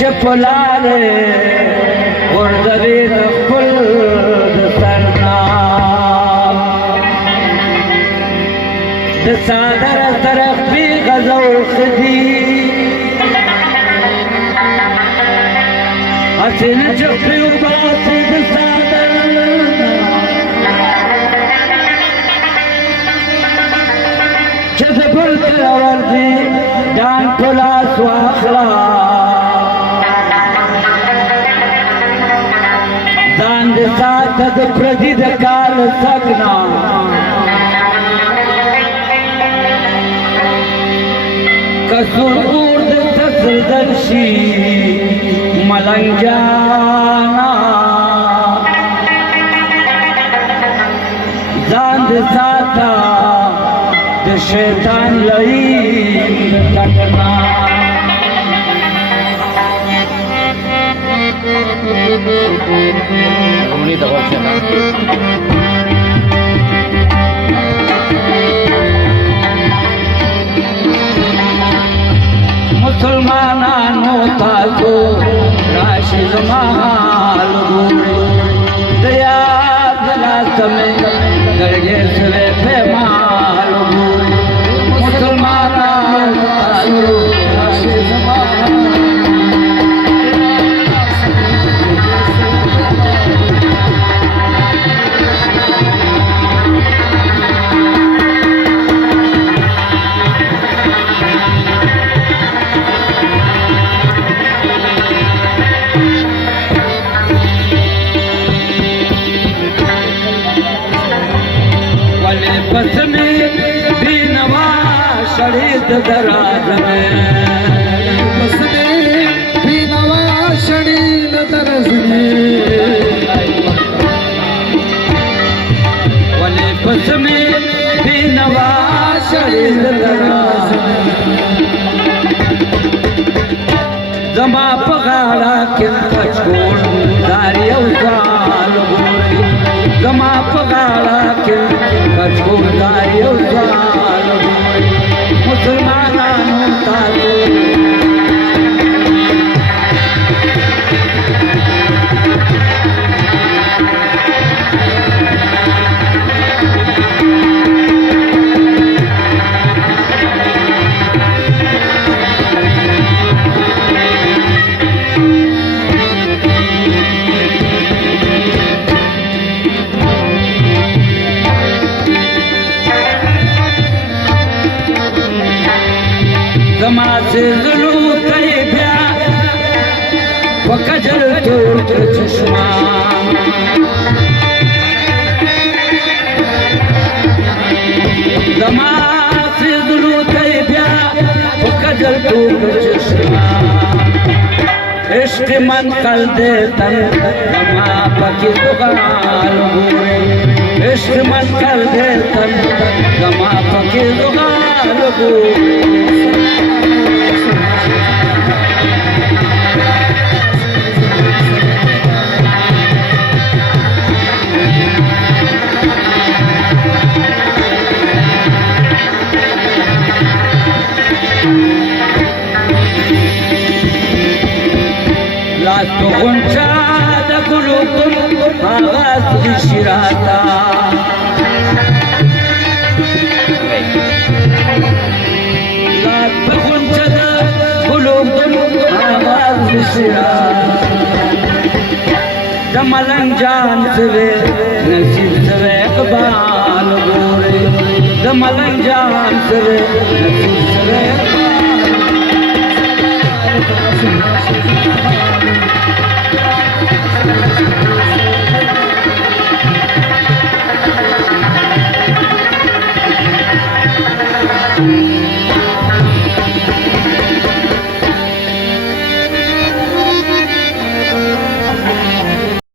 چپلاله ورځوي د خپل د سرنا د صادر طرف بي غزو خدي حسین چپی باسی د صادر چې د بل تر ورځي ډان پلاس واخلا ځان د ساته د پردي د کال سکنا کسور اور د تسل درشي ملنګ جانا ځان د ساته د شیطان لئی کټنا Rumuni da hoće na. मुसलमानों ताको राशि जमाल गोरे दया दला समय दर्जे सवे पे माल गोरे मुसलमानों ताको राशि जमाल बस में भी नवा शरीद दराज में बस में भी नवा शरीद दरज में वले बस में भी नवा शरीद दराज में जमा पगाड़ा के छोड़ दारी उसाल गोरे जमा पगाड़ा के छोड़ दारी उसाल गोरे मुसलमानों ताको زما سے زلو کئی بیا وکجل توڑ کر چشما زما سے زلو کئی بیا وکجل توڑ کر چشما عشق من کل دے تن زما پکی زغال گورے عشق من کل دے تن زما پکی زغال گورے لاس تو غنچا د ګلو آواز شراتا لاس تو غنچا د ګلو آواز شراتا د ملنګ جان سوي نصیب سوي اقبال ګوري د ملنګ جان سوي نصیب سوي